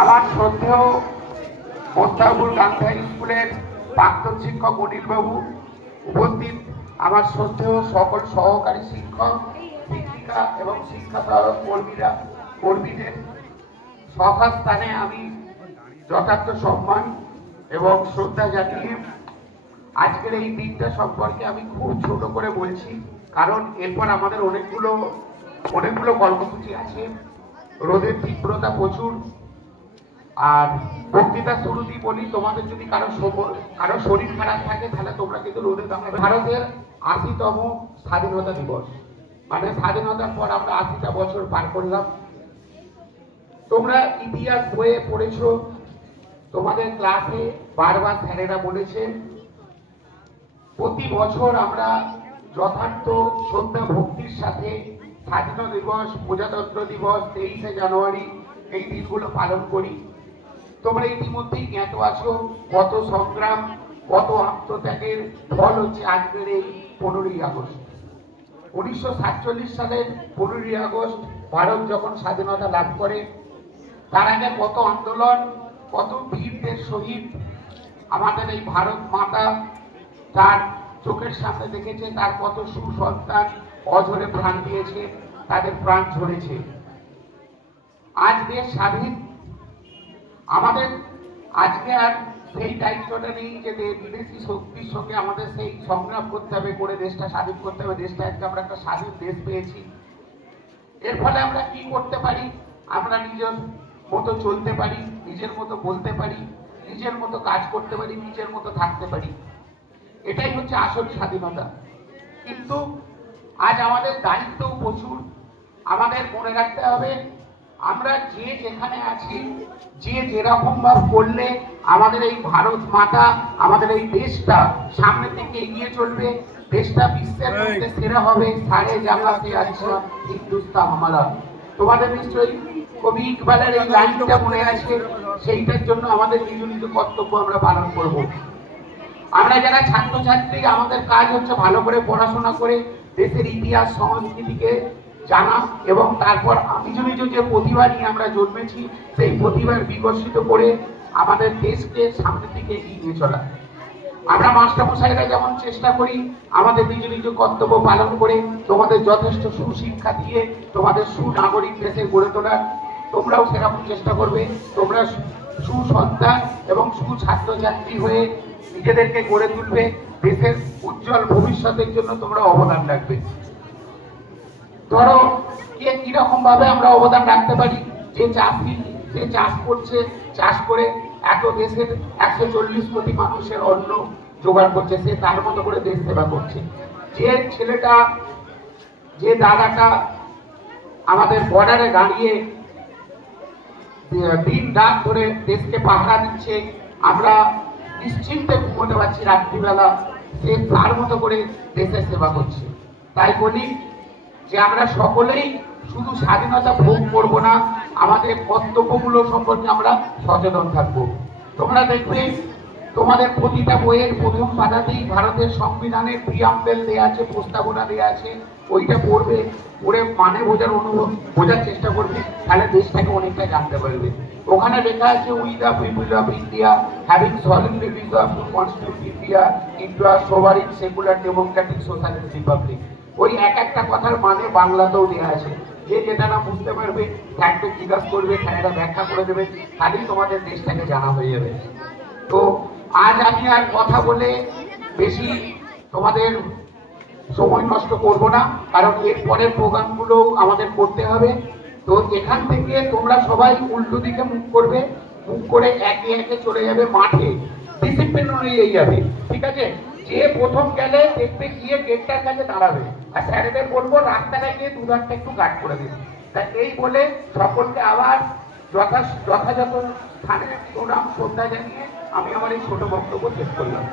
আমার শ্রদ্ধেয় মোস্তাফুল গান্ধী স্কুলের প্রাক্তন শিক্ষক অনিল বাবু, উপস্থিত আমার শ্রদ্ধেয় সকল সহকারী শিক্ষক, শিক্ষিকা এবং শিক্ষা সহায়ক কর্মীদের সভাস্থানে আমি যথার্থ সম্মান এবং শ্রদ্ধা জানিয়ে আজকের এই দিনটা সম্পর্কে আমি খুব ছোট করে বলছি, কারণ এরপর আমাদের অনেকগুলো কর্মসূচি আছে। রোদের তীব্রতা প্রচুর। আর বক্তৃতা শুরুতেই বলি, তোমাদের যদি কারো শরীর খারাপ থাকে তাহলে তোমরা কিন্তু রোদে দাঁড়াবে। ভারতের ৮০তম স্বাধীনতা দিবস, মানে স্বাধীনতার পর আমরা ৮০টা বছর পার করলাম। তোমরা ইতিহাস বইয়ে পড়েছো, তোমাদের ক্লাসে বারবার স্যারেরা বলেছেন প্রতি বছর আমরা যথার্থ শ্রদ্ধা ভক্তির সাথে স্বাধীনতা দিবস, প্রজাতন্ত্র দিবস, 23শে জানুয়ারি এই দিনগুলো পালন করি। তোমরা ইতিমধ্যেই জ্ঞাত আছো কত সংগ্রাম, কত আত্মত্যাগের ফল হচ্ছে আজকের এই 15ই আগস্ট। 1947 সালের 15ই আগস্ট ভারত যখন স্বাধীনতা লাভ করে, তার আগে কত আন্দোলন, কত বীরদের শহীদ আমাদের এই ভারত মাতা তার চোখের সামনে দেখেছে, তার কত সুসন্তান অঝরে প্রাণ দিয়েছে, তাদের প্রাণ ঝরেছে। আজ দেশ স্বাধীন। আমাদের আজকে আর সেই দায়িত্বটা নেই যে বিদেশি শক্তির সঙ্গে আমাদের সেই সংগ্রাম করতে হবে, করে দেশটা স্বাধীন করতে হবে। দেশটা আজকে আমরা একটা স্বাধীন দেশ পেয়েছি। এর ফলে আমরা কি করতে পারি? আমরা নিজের মতো চলতে পারি, নিজের মতো বলতে পারি, নিজের মতো কাজ করতে পারি, নিজের মতো থাকতে পারি। এটাই হচ্ছে আসল স্বাধীনতা। কিন্তু আজ আমাদের দায়িত্বও প্রচুর। আমাদের মনে রাখতে হবে আমরা যে যেখানে আছি, যে যেরকম ভাবে করলে আমাদের এই ভারত মাতা, আমাদের এই দেশটা সামনের দিকে এগিয়ে চলবে, দেশটা বিশ্বের মধ্যে সেরা হবে। সারে জামাতে আচ্ছা হিন্দুস্তান আমারা। তোমাদের নিশ্চয়ই কবি ইকবালের এই লাইনটা মনে আছে। সেইটার জন্য আমাদের নিজ নিজ কর্তব্য আমরা পালন করব। আমরা যারা ছাত্রছাত্রী, আমাদের কাজ হচ্ছে ভালো করে পড়াশোনা করে দেশের ইতিহাস সংস্কৃতিকে জানা এবং তারপর নিজ নিজ যে প্রতিভা নিয়ে আমরা জন্মেছি সেই প্রতিভার বিকশিত করে আমাদের দেশকে সামনের দিকে এগিয়ে নিয়ে চলা। আমরা মাস্টারমশাইরা যেমন চেষ্টা করি আমাদের নিজ নিজ কর্তব্য পালন করে তোমাদের যথেষ্ট সুশিক্ষা দিয়ে তোমাদের সুনাগরিক দেশে গড়ে তোলার, তোমরাও সেরকম চেষ্টা করবে। তোমরা সুসন্তান এবং সুছাত্রছাত্রী হয়ে নিজেদেরকে গড়ে তুলবে, দেশের উজ্জ্বল ভবিষ্যতের জন্য তোমরা অবদান রাখবে। ধরো কে কিরকম ভাবে আমরা অবদান রাখতে পারি? যে চাষি, যে চাষ করছে, চাষ করে এত দেশের 140 কোটি মানুষের অন্ন জোগাড় করছে, সে তার মতো করে দেশ সেবা করছে। যে ছেলেটা, যে দাদাটা আমাদের বর্ডারে দাঁড়িয়ে দিন রাত ধরে দেশকে পাহারা দিচ্ছে, আমরা নিশ্চিন্তে ঘুমোতে পারছি রাত্রিবেলা, সে তার মতো করে দেশের সেবা করছে। তাই বলি যে আমরা সকলেই শুধু স্বাধীনতা ভোগ করবো না, আমাদের কর্তব্যগুলো সম্পর্কে আমরা সচেতন থাকবো। তোমরা দেখবে তোমাদের প্রতিটা বইয়ের প্রথম পাতাতেই ভারতের সংবিধানের প্রিয়াম্বেল দেয়া আছে, প্রস্তাবনা দেয়া আছে। ওইটা পড়বে, পড়ে মানে বোঝার চেষ্টা করবে, তাহলে দেশটাকে অনেকটা জানতে পারবে। ওখানে লেখা আছে we the people of India having solemnly resolved to constitute India into a sovereign secular democratic socialist republic. ওই এক একটা কথার মানে বাংলাতেও দেওয়া আছে। যে যেটা না বুঝতে পারবে স্যারকে জিজ্ঞাসা করবে, স্যারেরা ব্যাখ্যা করে দেবে, তাহলেই তোমাদের দেশটাকে জানা হয়ে যাবে। তো আজ আমি আর কথা বলে বেশি তোমাদের সময় নষ্ট করব না, কারণ এর পরের প্রোগ্রামগুলো আমাদের করতে হবে। তো এখান থেকে তোমরা সবাই উল্টো দিকে মুখ করবে, মুখ করে একে একে চলে যাবে মাঠে, ডিসিপ্লিন অনুযায়ী যাবে, ঠিক আছে? যে প্রথম গেলে দেখবে গিয়ে গেটটার কাছে দাঁড়াবে, আর স্যারেদের বলবো রাস্তাটায় গিয়ে দুধারটা একটু গার্ড করে দেবে। তা এই বলে সকলকে আবার যথাযথ স্থানে প্রণাম শ্রদ্ধা জানিয়ে আমি আমার এই ছোট বক্তব্য শেষ করলাম।